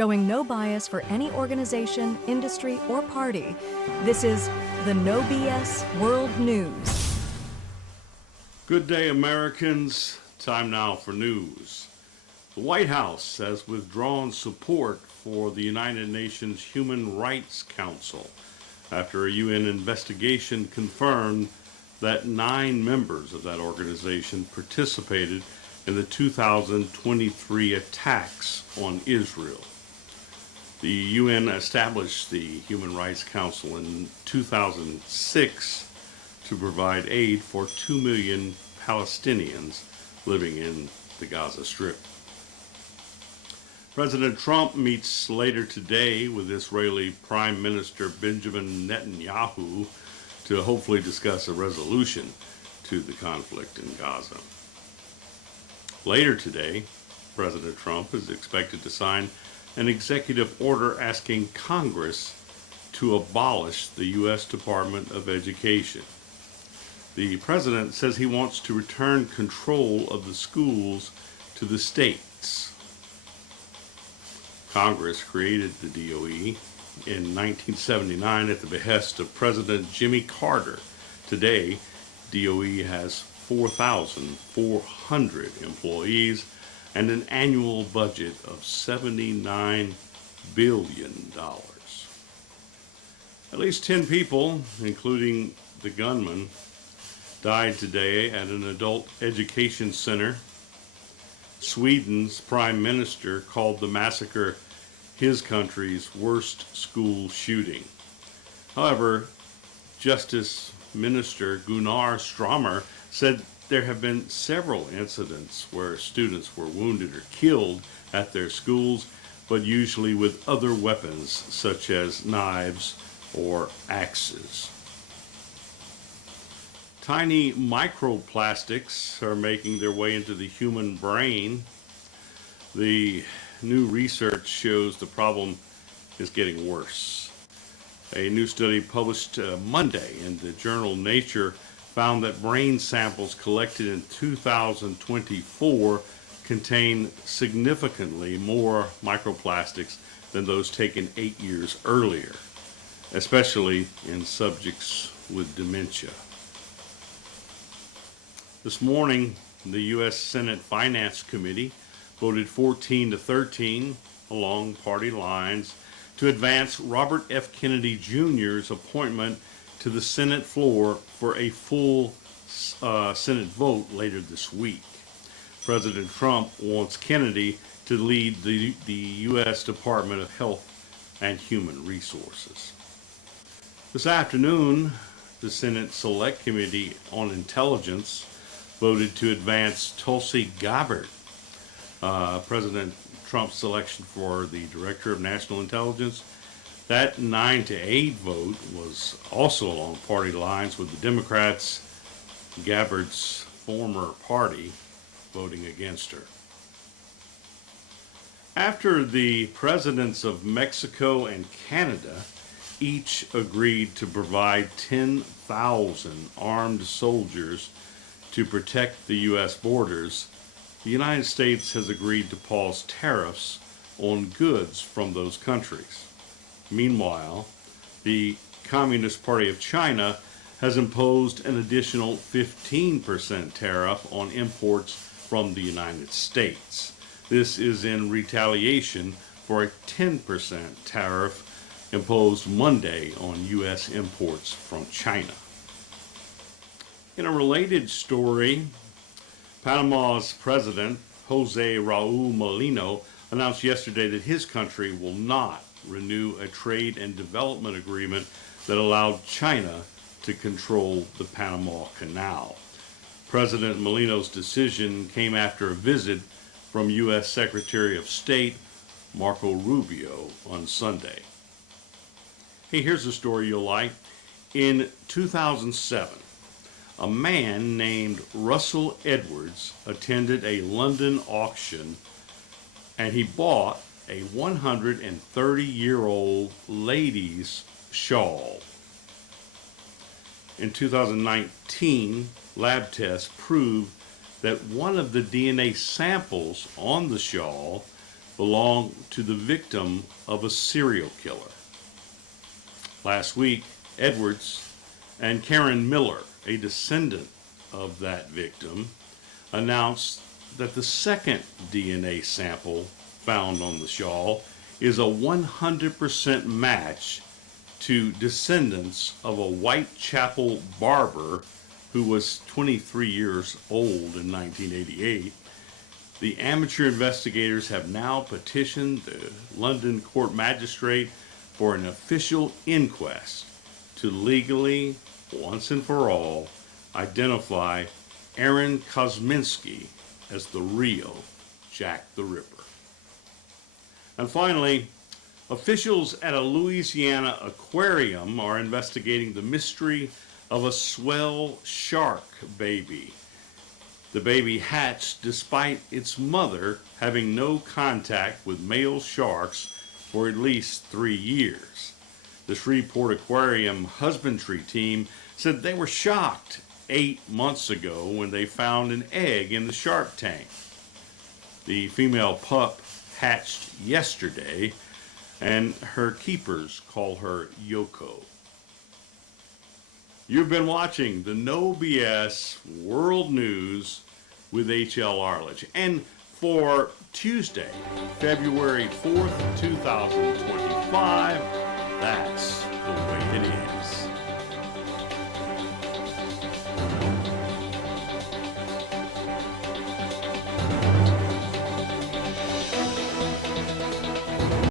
showing no bias for any organization, industry, or party. This is the NoBS World News. Good day, Americans. Time now for news. The White House has withdrawn support for the United Nations Human Rights Council after a UN investigation confirmed that 9 members of that organization participated in the 2023 attacks on Israel. The UN established the Human Rights Council in 2006 to provide aid for 2 million Palestinians living in the Gaza Strip. President Trump meets later today with Israeli Prime Minister Benjamin Netanyahu to hopefully discuss a resolution to the conflict in Gaza. Later today, President Trump is expected to sign an executive order asking Congress to abolish the U.S. Department of Education. The president says he wants to return control of the schools to the states. Congress created the DOE in 1979 at the behest of President Jimmy Carter. Today, DOE has 4,400 employees and an annual budget of $79 billion. At least 10 people, including the gunman, died today at an adult education center. Sweden's prime minister called the massacre his country's worst school shooting. However, Justice Minister Gunnar Strömmer said there have been several incidents where students were wounded or killed at their schools, but usually with other weapons such as knives or axes. Tiny microplastics are making their way into the human brain. The new research shows the problem is getting worse. A new study published Monday in the journal Nature found that brain samples collected in 2024 contain significantly more microplastics than those taken 8 years earlier, especially in subjects with dementia. This morning, the U.S. Senate Finance Committee voted 14-13 along party lines to advance Robert F. Kennedy Jr.'s appointment to the Senate floor for a full Senate vote later this week. President Trump wants Kennedy to lead the U.S. Department of Health and Human Resources. This afternoon, the Senate Select Committee on Intelligence voted to advance Tulsi Gabbard, President Trump's selection for the Director of National Intelligence. That 9-8 vote was also along party lines, with the Democrats, Gabbard's former party, voting against her. After the presidents of Mexico and Canada each agreed to provide 10,000 armed soldiers to protect the U.S. borders, the United States has agreed to pause tariffs on goods from those countries. Meanwhile, the Communist Party of China has imposed an additional 15% tariff on imports from the United States. This is in retaliation for a 10% tariff imposed Monday on U.S. imports from China. In a related story, Panama's president, Jose Raul Molino, announced yesterday that his country will not renew a trade and development agreement that allowed China to control the Panama Canal. President Molino's decision came after a visit from U.S. Secretary of State Marco Rubio on Sunday. Hey, here's a story you'll like. In 2007, a man named Russell Edwards attended a London auction and he bought a 130-year-old lady's shawl. In 2019, lab tests proved that one of the DNA samples on the shawl belonged to the victim of a serial killer. Last week, Edwards and Karen Miller, a descendant of that victim, announced that the second DNA sample found on the shawl is a 100% match to descendants of a Whitechapel barber who was 23 years old in 1988. The amateur investigators have now petitioned the London court magistrate for an official inquest to legally, once and for all, identify Aaron Kosminski as the real Jack the Ripper. And finally, officials at a Louisiana aquarium are investigating the mystery of a swell shark baby. The baby hatched despite its mother having no contact with male sharks for at least 3 years. The Shreveport Aquarium husbandry team said they were shocked 8 months ago when they found an egg in the shark tank. The female pup hatched yesterday, and her keepers call her Yoko. You've been watching the NoBS World News with H.L. Arledge. And for Tuesday, February 4th, 2025, that's the way